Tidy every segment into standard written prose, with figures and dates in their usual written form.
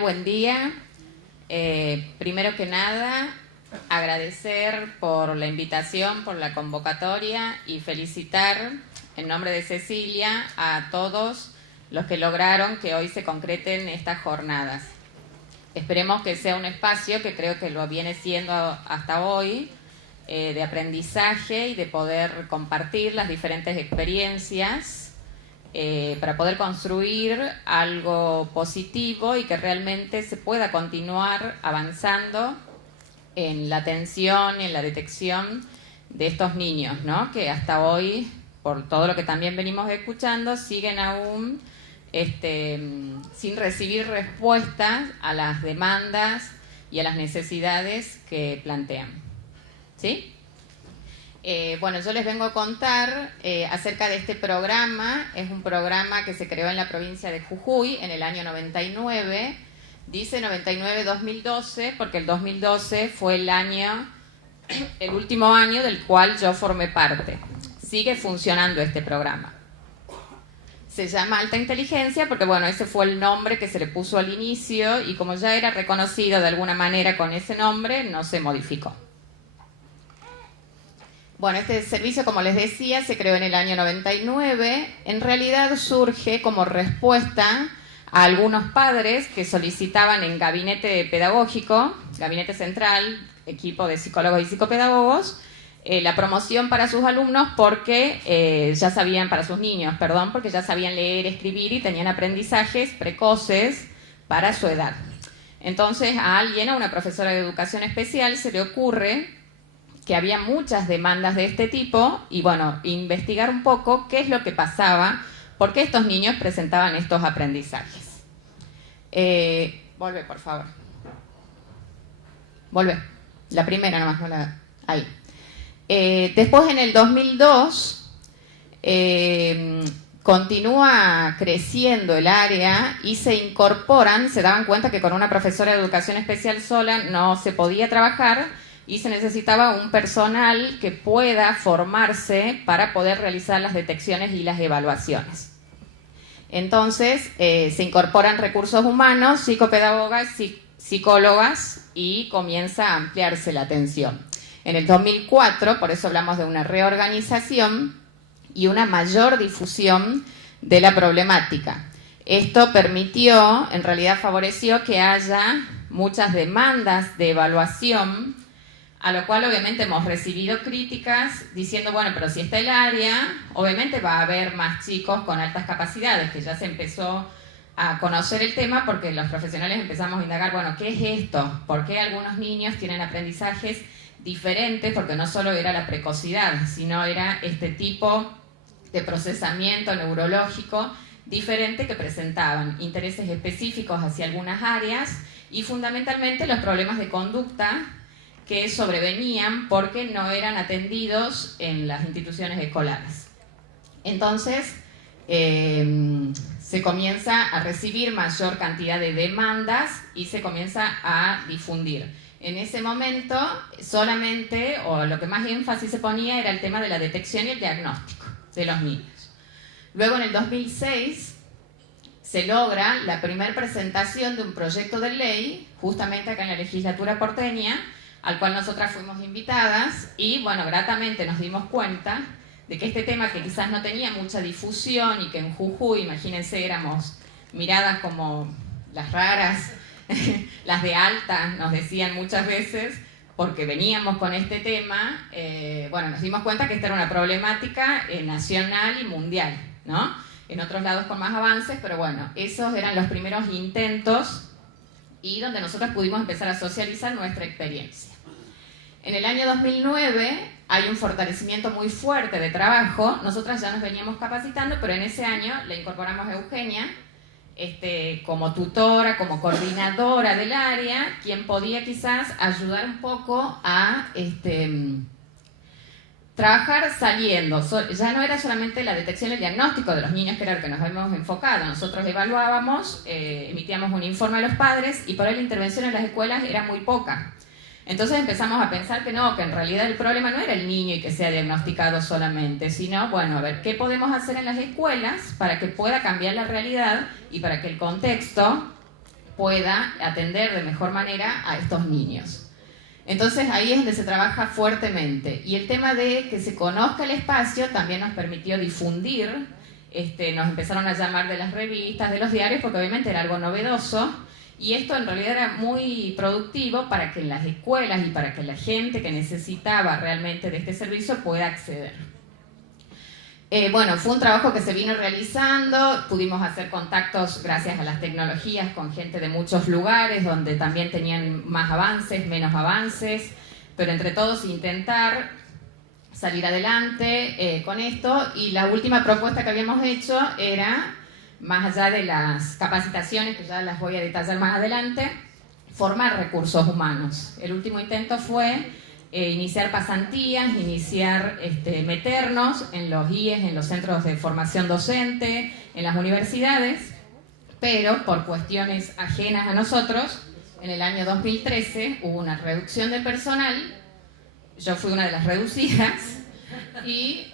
Buen día. Primero que nada, agradecer por la invitación, por la convocatoria y felicitar en nombre de Cecilia a todos los que lograron que hoy se concreten estas jornadas. Esperemos que sea un espacio, que creo que lo viene siendo hasta hoy, de aprendizaje y de poder compartir las diferentes experiencias para poder construir algo positivo y que realmente se pueda continuar avanzando en la atención y en la detección de estos niños, ¿no? Que hasta hoy, por todo lo que también venimos escuchando, siguen aún sin recibir respuestas a las demandas y a las necesidades que plantean. ¿Sí? Bueno, yo les vengo a contar acerca de este programa. Es un programa que se creó en la provincia de Jujuy en el año 99. Dice 99-2012 porque el 2012 fue el último año del cual yo formé parte. Sigue funcionando este programa. Se llama Alta Inteligencia porque, bueno, ese fue el nombre que se le puso al inicio y como ya era reconocido de alguna manera con ese nombre, no se modificó. Bueno, este servicio, como les decía, se creó en el año 99. En realidad surge como respuesta a algunos padres que solicitaban en gabinete pedagógico, gabinete central, equipo de psicólogos y psicopedagogos, la promoción para sus alumnos porque ya sabían, para sus niños, perdón, porque ya sabían leer, escribir y tenían aprendizajes precoces para su edad. Entonces a una profesora de educación especial, se le ocurre que había muchas demandas de este tipo y, bueno, investigar un poco qué es lo que pasaba, por qué estos niños presentaban estos aprendizajes. Vuelve, por favor. Vuelve. La primera nomás, no la... Ahí. Después, en el 2002, continúa creciendo el área y se daban cuenta que con una profesora de educación especial sola no se podía trabajar y se necesitaba un personal que pueda formarse para poder realizar las detecciones y las evaluaciones. Entonces, se incorporan recursos humanos, psicopedagogas, psicólogas y comienza a ampliarse la atención. En el 2004, por eso hablamos de una reorganización y una mayor difusión de la problemática. Esto permitió, en realidad favoreció que haya muchas demandas de evaluación, a lo cual obviamente hemos recibido críticas diciendo, bueno, pero si está el área, obviamente va a haber más chicos con altas capacidades, que ya se empezó a conocer el tema porque los profesionales empezamos a indagar, bueno, ¿qué es esto? ¿Por qué algunos niños tienen aprendizajes diferentes? Porque no solo era la precocidad, sino era este tipo de procesamiento neurológico diferente que presentaban intereses específicos hacia algunas áreas y fundamentalmente los problemas de conducta que sobrevenían porque no eran atendidos en las instituciones escolares. Entonces, se comienza a recibir mayor cantidad de demandas y se comienza a difundir. En ese momento, solamente, o lo que más énfasis se ponía, era el tema de la detección y el diagnóstico de los niños. Luego, en el 2006, se logra la primera presentación de un proyecto de ley, justamente acá en la legislatura porteña, al cual nosotras fuimos invitadas y, bueno, gratamente nos dimos cuenta de que este tema que quizás no tenía mucha difusión y que en Jujuy, imagínense, éramos miradas como las raras, las de alta, nos decían muchas veces, porque veníamos con este tema, bueno, nos dimos cuenta que esta era una problemática nacional y mundial, ¿no? En otros lados con más avances, pero bueno, esos eran los primeros intentos y donde nosotros pudimos empezar a socializar nuestra experiencia. En el año 2009 hay un fortalecimiento muy fuerte de trabajo. Nosotras ya nos veníamos capacitando, pero en ese año le incorporamos a Eugenia como tutora, como coordinadora del área, quien podía quizás ayudar un poco a trabajar saliendo. Ya no era solamente la detección y el diagnóstico de los niños, que era lo que nos habíamos enfocado. Nosotros evaluábamos, emitíamos un informe a los padres y por ahí la intervención en las escuelas era muy poca. Entonces empezamos a pensar que no, que en realidad el problema no era el niño y que sea diagnosticado solamente, sino, bueno, a ver, ¿qué podemos hacer en las escuelas para que pueda cambiar la realidad y para que el contexto pueda atender de mejor manera a estos niños. Entonces ahí es donde se trabaja fuertemente. Y el tema de que se conozca el espacio también nos permitió difundir. Nos empezaron a llamar de las revistas, de los diarios, porque obviamente era algo novedoso. Y esto en realidad era muy productivo para que las escuelas y para que la gente que necesitaba realmente de este servicio pueda acceder. Bueno, fue un trabajo que se vino realizando, pudimos hacer contactos gracias a las tecnologías con gente de muchos lugares donde también tenían más avances, menos avances, pero entre todos intentar salir adelante con esto. Y la última propuesta que habíamos hecho era, más allá de las capacitaciones, que ya las voy a detallar más adelante, formar recursos humanos. El último intento fue iniciar pasantías, meternos en los IES, en los centros de formación docente, en las universidades, pero por cuestiones ajenas a nosotros, en el año 2013 hubo una reducción de personal, yo fui una de las reducidas, y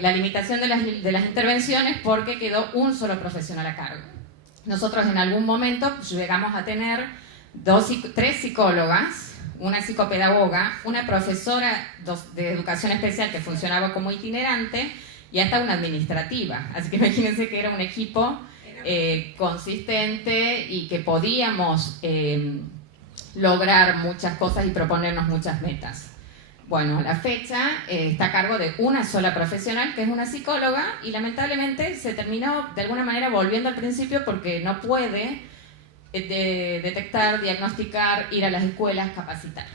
la limitación de las intervenciones porque quedó un solo profesional a cargo. Nosotros en algún momento llegamos a tener 3 psicólogas, una psicopedagoga, una profesora de educación especial que funcionaba como itinerante y hasta una administrativa. Así que imagínense que era un equipo consistente y que podíamos lograr muchas cosas y proponernos muchas metas. Bueno, a la fecha está a cargo de una sola profesional, que es una psicóloga, y lamentablemente se terminó de alguna manera volviendo al principio porque no puede detectar, diagnosticar, ir a las escuelas, capacitar.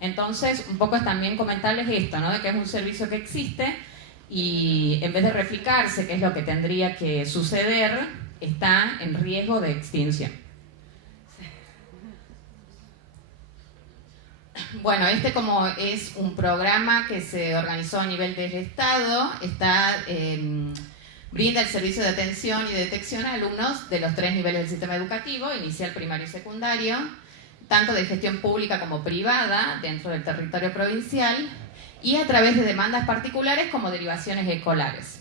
Entonces, un poco es también comentarles esto, ¿no? De que es un servicio que existe y en vez de replicarse, que es lo que tendría que suceder, está en riesgo de extinción. Bueno, como es un programa que se organizó a nivel del Estado, brinda el servicio de atención y de detección a alumnos de los 3 niveles del sistema educativo, inicial, primario y secundario, tanto de gestión pública como privada dentro del territorio provincial y a través de demandas particulares como derivaciones escolares.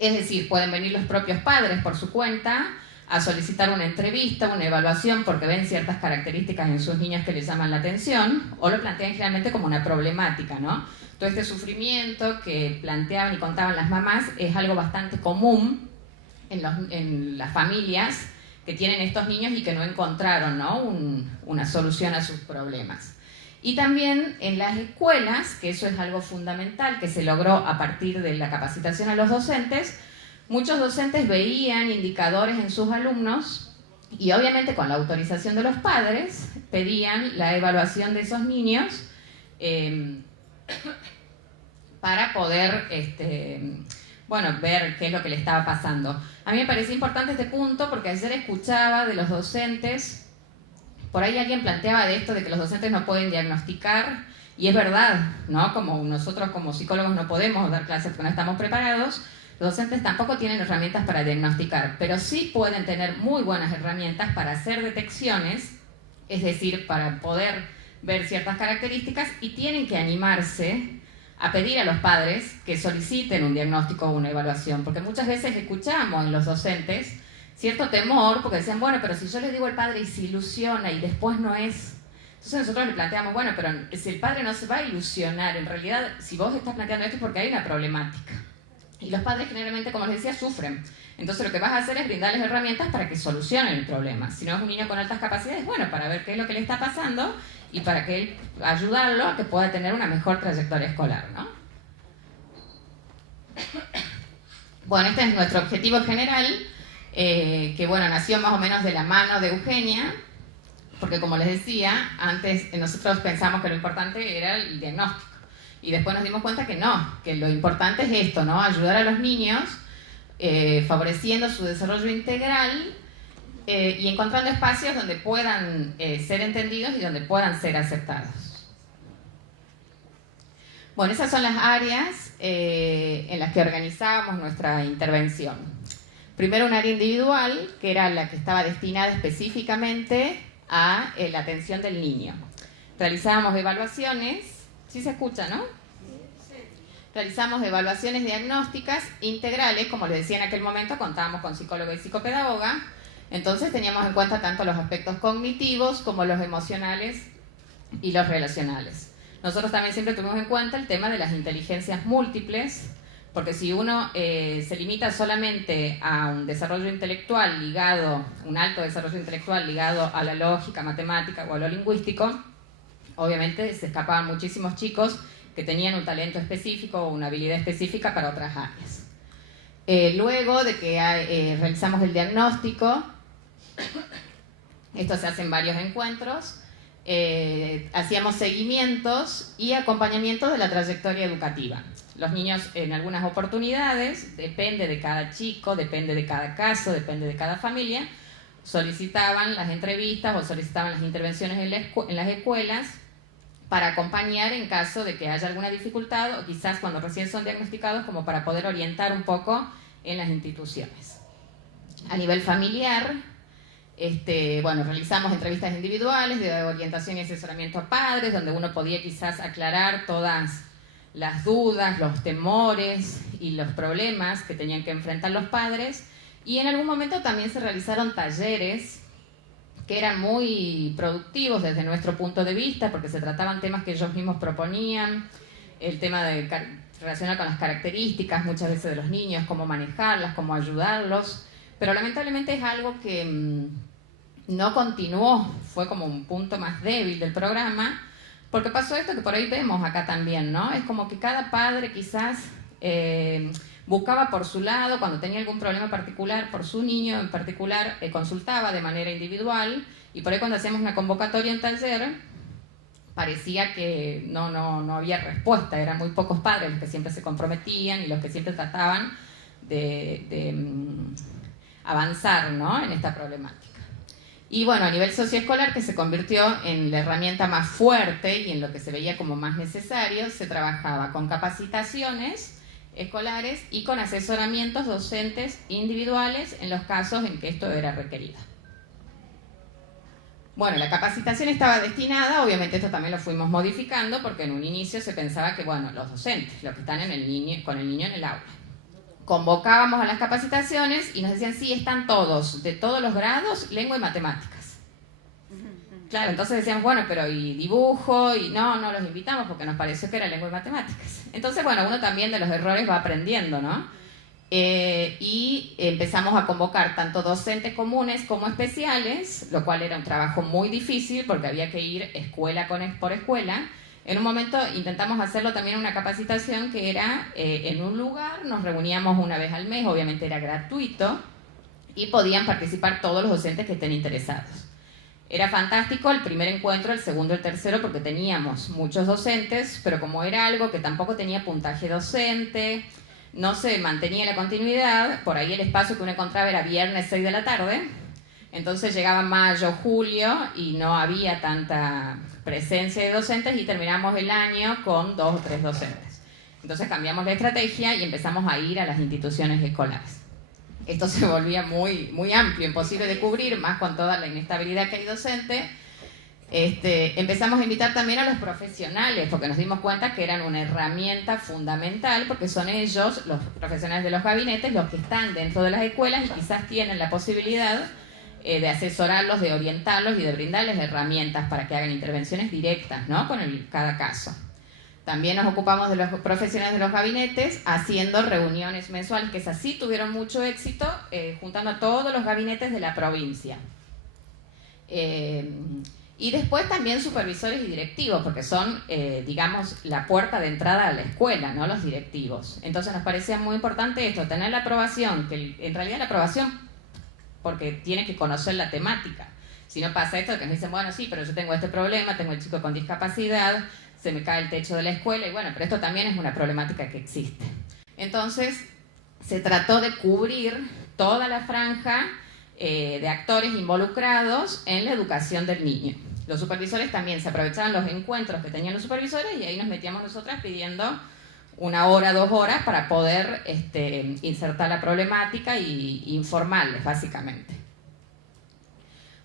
Es decir, pueden venir los propios padres por su cuenta a solicitar una entrevista, una evaluación porque ven ciertas características en sus niños que les llaman la atención o lo plantean generalmente como una problemática, ¿no? Todo este sufrimiento que planteaban y contaban las mamás es algo bastante común en las familias que tienen estos niños y que no encontraron, ¿no? una solución a sus problemas. Y también en las escuelas, que eso es algo fundamental que se logró a partir de la capacitación a los docentes, muchos docentes veían indicadores en sus alumnos y obviamente con la autorización de los padres pedían la evaluación de esos niños para poder ver qué es lo que le estaba pasando. A mí me parecía importante este punto porque ayer escuchaba de los docentes, por ahí alguien planteaba de esto de que los docentes no pueden diagnosticar, y es verdad, ¿no? Como nosotros como psicólogos no podemos dar clases porque no estamos preparados, los docentes tampoco tienen herramientas para diagnosticar, pero sí pueden tener muy buenas herramientas para hacer detecciones, es decir, para poder ver ciertas características, y tienen que animarse a pedir a los padres que soliciten un diagnóstico o una evaluación, porque muchas veces escuchamos en los docentes cierto temor, porque decían, bueno, pero si yo le digo al padre y se ilusiona y después no es. Entonces nosotros le planteamos, bueno, pero si el padre no se va a ilusionar, en realidad si vos estás planteando esto es porque hay una problemática. Y los padres generalmente, como les decía, sufren. Entonces lo que vas a hacer es brindarles herramientas para que solucionen el problema. Si no es un niño con altas capacidades, bueno, para ver qué es lo que le está pasando y para que él, ayudarlo a que pueda tener una mejor trayectoria escolar, ¿no? Bueno, este es nuestro objetivo general, que bueno, nació más o menos de la mano de Eugenia, porque como les decía, antes nosotros pensamos que lo importante era el diagnóstico. Y después nos dimos cuenta que no, que lo importante es esto, ¿no? Ayudar a los niños, favoreciendo su desarrollo integral y encontrando espacios donde puedan ser entendidos y donde puedan ser aceptados. Bueno, esas son las áreas en las que organizábamos nuestra intervención. Primero un área individual, que era la que estaba destinada específicamente a la atención del niño. Realizábamos evaluaciones. ¿Sí se escucha, no? Realizamos evaluaciones diagnósticas integrales, como les decía en aquel momento, contábamos con psicóloga y psicopedagoga, Entonces teníamos en cuenta tanto los aspectos cognitivos como los emocionales y los relacionales. Nosotros también siempre tuvimos en cuenta el tema de las inteligencias múltiples, porque si uno se limita solamente a un desarrollo intelectual ligado, un alto desarrollo intelectual ligado a la lógica, matemática o a lo lingüístico, obviamente se escapaban muchísimos chicos que tenían un talento específico o una habilidad específica para otras áreas. Luego de que realizamos el diagnóstico, esto se hace en varios encuentros, hacíamos seguimientos y acompañamiento de la trayectoria educativa. Los niños en algunas oportunidades, depende de cada chico, depende de cada caso, depende de cada familia, solicitaban las entrevistas o solicitaban las intervenciones en las escuelas para acompañar en caso de que haya alguna dificultad o quizás cuando recién son diagnosticados, como para poder orientar un poco en las instituciones. A nivel familiar, realizamos entrevistas individuales de orientación y asesoramiento a padres, donde uno podía quizás aclarar todas las dudas, los temores y los problemas que tenían que enfrentar los padres. Y en algún momento también se realizaron talleres que eran muy productivos desde nuestro punto de vista, porque se trataban temas que ellos mismos proponían, el tema relacionado con las características muchas veces de los niños, cómo manejarlas, cómo ayudarlos, pero lamentablemente es algo que no continuó, fue como un punto más débil del programa, porque pasó esto que por ahí vemos acá también, ¿no? Es como que cada padre quizás buscaba por su lado, cuando tenía algún problema particular, por su niño en particular, consultaba de manera individual, y por ahí cuando hacíamos una convocatoria en taller, parecía que no había respuesta, eran muy pocos padres los que siempre se comprometían y los que siempre trataban de avanzar, ¿no?, en esta problemática. Y bueno, a nivel socioescolar, que se convirtió en la herramienta más fuerte y en lo que se veía como más necesario, se trabajaba con capacitaciones escolares y con asesoramientos docentes individuales en los casos en que esto era requerido. Bueno, la capacitación estaba destinada, obviamente esto también lo fuimos modificando, porque en un inicio se pensaba que, bueno, los docentes, los que están con el niño en el aula. Convocábamos a las capacitaciones y nos decían, sí, están todos, de todos los grados, lengua y matemáticas. Claro, entonces decíamos, bueno, pero y dibujo, y no los invitamos porque nos pareció que era lengua y matemáticas. Entonces, bueno, uno también de los errores va aprendiendo, ¿no? Y empezamos a convocar tanto docentes comunes como especiales, lo cual era un trabajo muy difícil porque había que ir escuela por escuela. En un momento intentamos hacerlo también en una capacitación que era en un lugar, nos reuníamos una vez al mes, obviamente era gratuito, y podían participar todos los docentes que estén interesados. Era fantástico el primer encuentro, el segundo, el tercero, porque teníamos muchos docentes, pero como era algo que tampoco tenía puntaje docente, no se mantenía la continuidad, por ahí el espacio que uno encontraba era viernes 6 de la tarde, entonces llegaba mayo, julio y no había tanta presencia de docentes y terminamos el año con 2 o 3 docentes. Entonces cambiamos la estrategia y empezamos a ir a las instituciones escolares. Esto se volvía muy amplio, imposible de cubrir, más con toda la inestabilidad que hay docente. Empezamos a invitar también a los profesionales, porque nos dimos cuenta que eran una herramienta fundamental, porque son ellos, los profesionales de los gabinetes, los que están dentro de las escuelas y quizás tienen la posibilidad de asesorarlos, de orientarlos y de brindarles herramientas para que hagan intervenciones directas, ¿no?, con cada caso. También nos ocupamos de los profesionales de los gabinetes haciendo reuniones mensuales, que así tuvieron mucho éxito, juntando a todos los gabinetes de la provincia. Y después también supervisores y directivos, porque son, digamos, la puerta de entrada a la escuela, ¿no?, los directivos. Entonces nos parecía muy importante esto, tener la aprobación, que en realidad la aprobación, porque tiene que conocer la temática. Si no pasa esto, que nos dicen, bueno, sí, pero yo tengo este problema, tengo el chico con discapacidad, se me cae el techo de la escuela, y bueno, pero esto también es una problemática que existe. Entonces, se trató de cubrir toda la franja de actores involucrados en la educación del niño. Los supervisores también se aprovechaban los encuentros que tenían los supervisores y ahí nos metíamos nosotras pidiendo 1 hora, 2 horas para poder insertar la problemática y informarles, básicamente.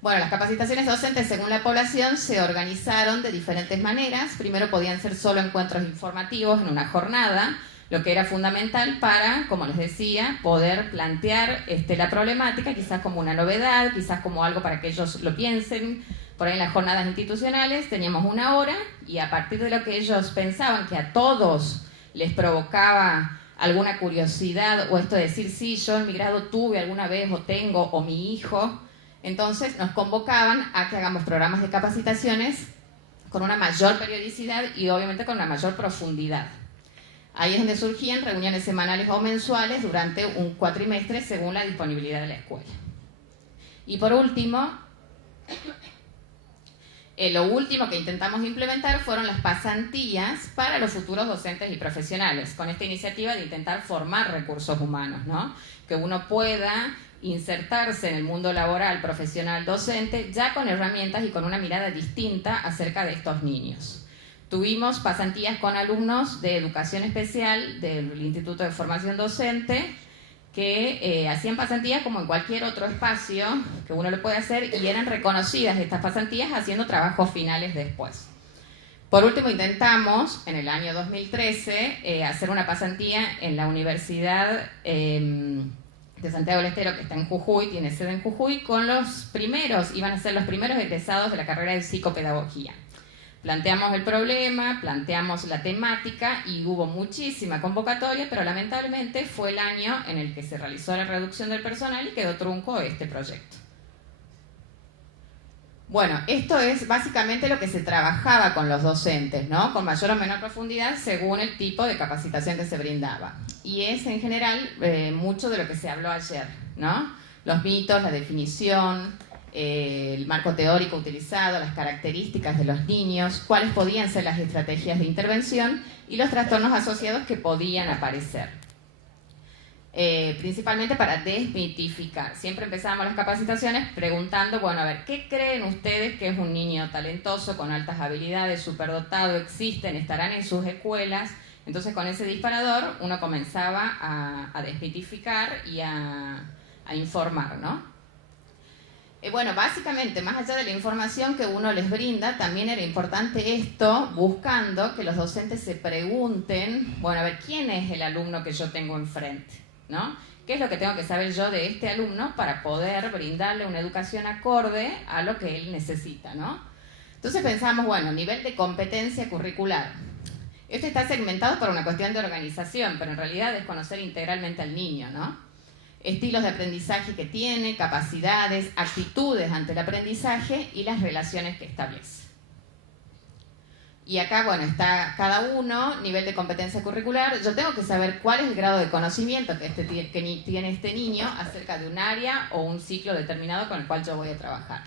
Bueno, las capacitaciones docentes según la población se organizaron de diferentes maneras. Primero podían ser solo encuentros informativos en una jornada, lo que era fundamental para, como les decía, poder plantear la problemática, quizás como una novedad, quizás como algo para que ellos lo piensen. Por ahí en las jornadas institucionales teníamos 1 hora y a partir de lo que ellos pensaban que a todos les provocaba alguna curiosidad o esto de decir, sí, yo en mi grado tuve alguna vez o tengo o mi hijo, entonces nos convocaban a que hagamos programas de capacitaciones con una mayor periodicidad y obviamente con una mayor profundidad. Ahí es donde surgían reuniones semanales o mensuales durante un cuatrimestre según la disponibilidad de la escuela. Y por último, lo último que intentamos implementar fueron las pasantías para los futuros docentes y profesionales, con esta iniciativa de intentar formar recursos humanos, ¿no? Que uno pueda insertarse en el mundo laboral, profesional, docente, ya con herramientas y con una mirada distinta acerca de estos niños. Tuvimos pasantías con alumnos de educación especial del Instituto de Formación Docente, que hacían pasantías como en cualquier otro espacio que uno lo puede hacer y eran reconocidas estas pasantías haciendo trabajos finales después. Por último, intentamos en el año 2013 hacer una pasantía en la Universidad de Santiago del Estero, que está en Jujuy, tiene sede en Jujuy, con los primeros, iban a ser los primeros egresados de la carrera de psicopedagogía. Planteamos el problema, planteamos la temática y hubo muchísima convocatoria, pero lamentablemente fue el año en el que se realizó la reducción del personal y quedó trunco este proyecto. Bueno, esto es básicamente lo que se trabajaba con los docentes, ¿no? Con mayor o menor profundidad según el tipo de capacitación que se brindaba. Y es en general mucho de lo que se habló ayer, ¿no? Los mitos, la definición, el marco teórico utilizado, las características de los niños, cuáles podían ser las estrategias de intervención y los trastornos asociados que podían aparecer. Principalmente para desmitificar. Siempre empezamos las capacitaciones preguntando, bueno, a ver, ¿qué creen ustedes que es un niño talentoso, con altas habilidades, superdotado, existen, estarán en sus escuelas? Entonces con ese disparador uno comenzaba a desmitificar y a informar, ¿no? Bueno, básicamente, más allá de la información que uno les brinda, también era importante esto, buscando que los docentes se pregunten, bueno, a ver, ¿quién es el alumno que yo tengo enfrente? ¿No? ¿Qué es lo que tengo que saber yo de este alumno para poder brindarle una educación acorde a lo que él necesita, ¿no? Entonces pensamos, bueno, nivel de competencia curricular. Este está segmentado por una cuestión de organización, pero en realidad es conocer integralmente al niño, ¿no? Estilos de aprendizaje que tiene, capacidades, actitudes ante el aprendizaje y las relaciones que establece. Y acá, bueno, está cada uno, nivel de competencia curricular. Yo tengo que saber cuál es el grado de conocimiento que tiene este niño acerca de un área o un ciclo determinado con el cual yo voy a trabajar.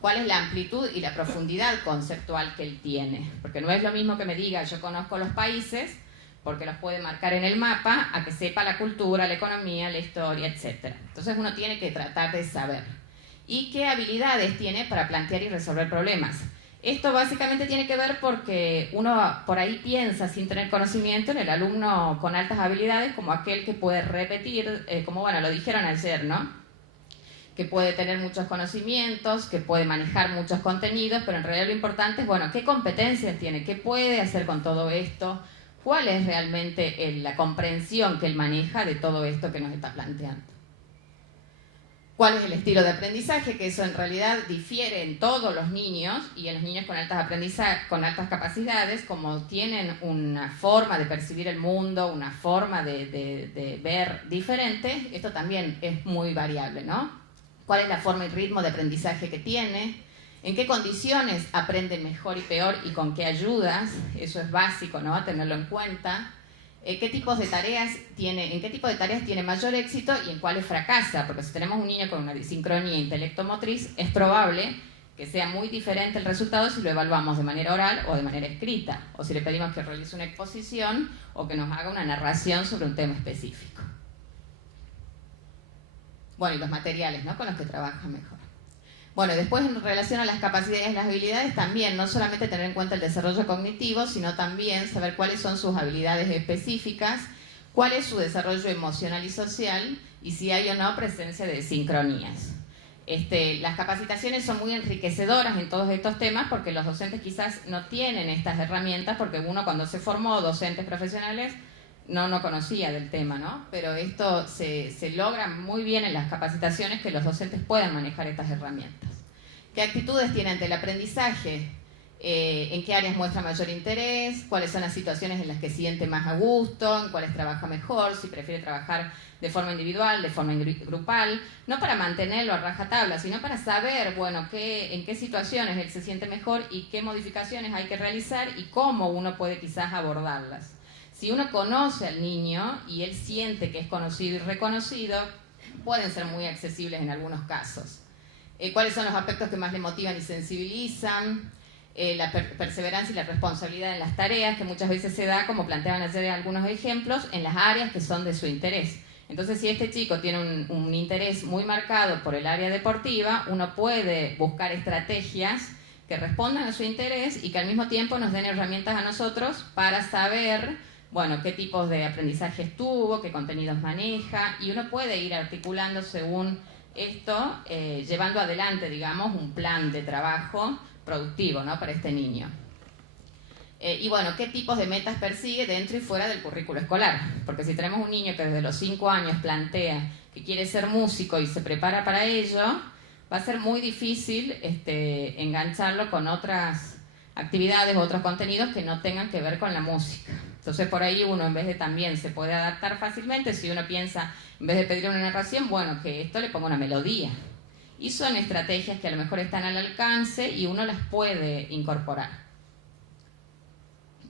¿Cuál es la amplitud y la profundidad conceptual que él tiene? Porque no es lo mismo que me diga, yo conozco los países, porque los puede marcar en el mapa, a que sepa la cultura, la economía, la historia, etc. Entonces uno tiene que tratar de saber. ¿Y qué habilidades tiene para plantear y resolver problemas? Esto básicamente tiene que ver porque uno por ahí piensa, sin tener conocimiento, en el alumno con altas habilidades como aquel que puede repetir, como bueno, lo dijeron ayer, ¿no? Que puede tener muchos conocimientos, que puede manejar muchos contenidos, pero en realidad lo importante es, bueno, ¿qué competencias tiene? ¿Qué puede hacer con todo esto? ¿Cuál es realmente la comprensión que él maneja de todo esto que nos está planteando? ¿Cuál es el estilo de aprendizaje? Que eso en realidad difiere en todos los niños y en los niños con altas capacidades, como tienen una forma de percibir el mundo, una forma de ver diferente, esto también es muy variable, ¿no? ¿Cuál es la forma y ritmo de aprendizaje que tiene? ¿En qué condiciones aprende mejor y peor y con qué ayudas? Eso es básico, ¿no? Tenerlo en cuenta. ¿En qué tipo de tareas tiene mayor éxito y en cuáles fracasa? Porque si tenemos un niño con una disincronía intelecto-motriz, es probable que sea muy diferente el resultado si lo evaluamos de manera oral o de manera escrita, o si le pedimos que realice una exposición o que nos haga una narración sobre un tema específico. Bueno, y los materiales, ¿no? Con los que trabaja mejor. Bueno, después en relación a las capacidades y las habilidades también, no solamente tener en cuenta el desarrollo cognitivo, sino también saber cuáles son sus habilidades específicas, cuál es su desarrollo emocional y social, y si hay o no presencia de sincronías. Las capacitaciones son muy enriquecedoras en todos estos temas porque los docentes quizás no tienen estas herramientas, porque uno cuando se formó docentes profesionales no conocía del tema, ¿no? Pero esto se logra muy bien en las capacitaciones, que los docentes puedan manejar estas herramientas. ¿Qué actitudes tiene ante el aprendizaje? En qué áreas muestra mayor interés, cuáles son las situaciones en las que siente más a gusto, en cuáles trabaja mejor, si prefiere trabajar de forma individual, de forma grupal, no para mantenerlo a rajatabla, sino para saber, bueno, en qué situaciones él se siente mejor y qué modificaciones hay que realizar y cómo uno puede quizás abordarlas. Si uno conoce al niño y él siente que es conocido y reconocido, pueden ser muy accesibles en algunos casos. ¿Cuáles son los aspectos que más le motivan y sensibilizan? La perseverancia y la responsabilidad en las tareas, que muchas veces se da, como planteaban ayer algunos ejemplos, en las áreas que son de su interés. Entonces, si este chico tiene un interés muy marcado por el área deportiva, uno puede buscar estrategias que respondan a su interés y que al mismo tiempo nos den herramientas a nosotros para saber, bueno, qué tipos de aprendizajes tuvo, qué contenidos maneja, y uno puede ir articulando según esto, llevando adelante, digamos, un plan de trabajo productivo, ¿no?, para este niño. Y bueno, ¿qué tipos de metas persigue dentro y fuera del currículo escolar? Porque si tenemos un niño que desde los 5 años plantea que quiere ser músico y se prepara para ello, va a ser muy difícil engancharlo con otras actividades o otros contenidos que no tengan que ver con la música. Entonces, por ahí uno, en vez de también se puede adaptar fácilmente, si uno piensa, en vez de pedir una narración, bueno, que esto le ponga una melodía. Y son estrategias que a lo mejor están al alcance y uno las puede incorporar.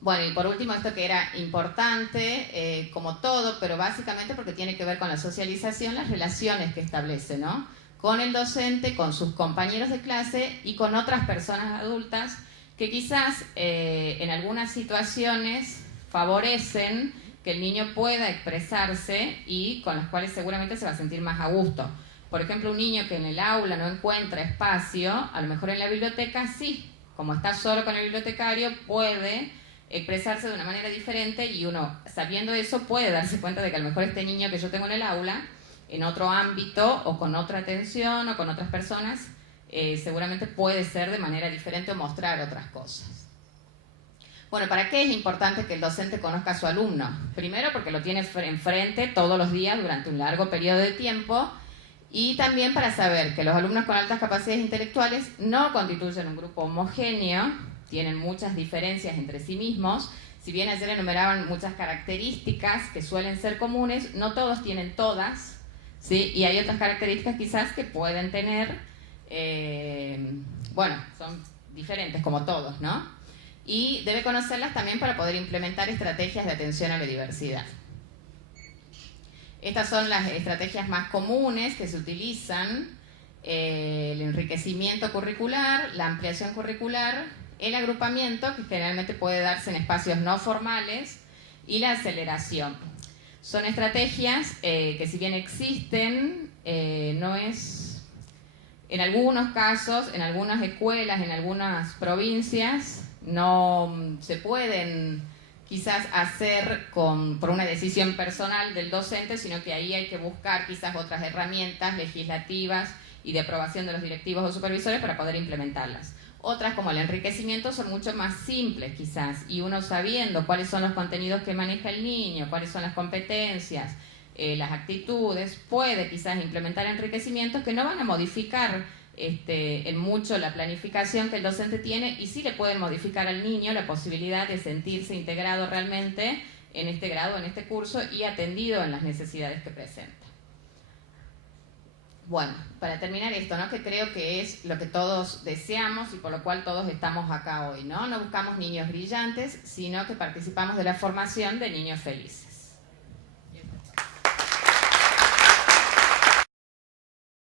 Bueno, y por último, esto que era importante, como todo, pero básicamente porque tiene que ver con la socialización, las relaciones que establece, ¿no?, con el docente, con sus compañeros de clase y con otras personas adultas que quizás en algunas situaciones favorecen que el niño pueda expresarse y con las cuales seguramente se va a sentir más a gusto. Por ejemplo, un niño que en el aula no encuentra espacio, a lo mejor en la biblioteca sí, como está solo con el bibliotecario, puede expresarse de una manera diferente y uno, sabiendo eso, puede darse cuenta de que a lo mejor este niño que yo tengo en el aula, en otro ámbito o con otra atención o con otras personas, seguramente puede ser de manera diferente o mostrar otras cosas. Bueno, ¿para qué es importante que el docente conozca a su alumno? Primero, porque lo tiene enfrente todos los días durante un largo periodo de tiempo, y también para saber que los alumnos con altas capacidades intelectuales no constituyen un grupo homogéneo, tienen muchas diferencias entre sí mismos. Si bien ayer enumeraban muchas características que suelen ser comunes, no todos tienen todas, ¿sí? Y hay otras características quizás que pueden tener, bueno, son diferentes como todos, ¿no? Y debe conocerlas también para poder implementar estrategias de atención a la diversidad. Estas son las estrategias más comunes que se utilizan: el enriquecimiento curricular, la ampliación curricular, el agrupamiento, que generalmente puede darse en espacios no formales, y la aceleración. Son estrategias que, si bien existen, no es, en algunos casos, en algunas escuelas, en algunas provincias, no se pueden quizás hacer por una decisión personal del docente, sino que ahí hay que buscar quizás otras herramientas legislativas y de aprobación de los directivos o supervisores para poder implementarlas. Otras, como el enriquecimiento, son mucho más simples quizás, y uno, sabiendo cuáles son los contenidos que maneja el niño, cuáles son las competencias, las actitudes, puede quizás implementar enriquecimientos que no van a modificar en mucho la planificación que el docente tiene, y sí le pueden modificar al niño la posibilidad de sentirse integrado realmente en este grado, en este curso, y atendido en las necesidades que presenta. Bueno, para terminar esto, ¿no?, que creo que es lo que todos deseamos y por lo cual todos estamos acá hoy, ¿no? No buscamos niños brillantes, sino que participamos de la formación de niños felices.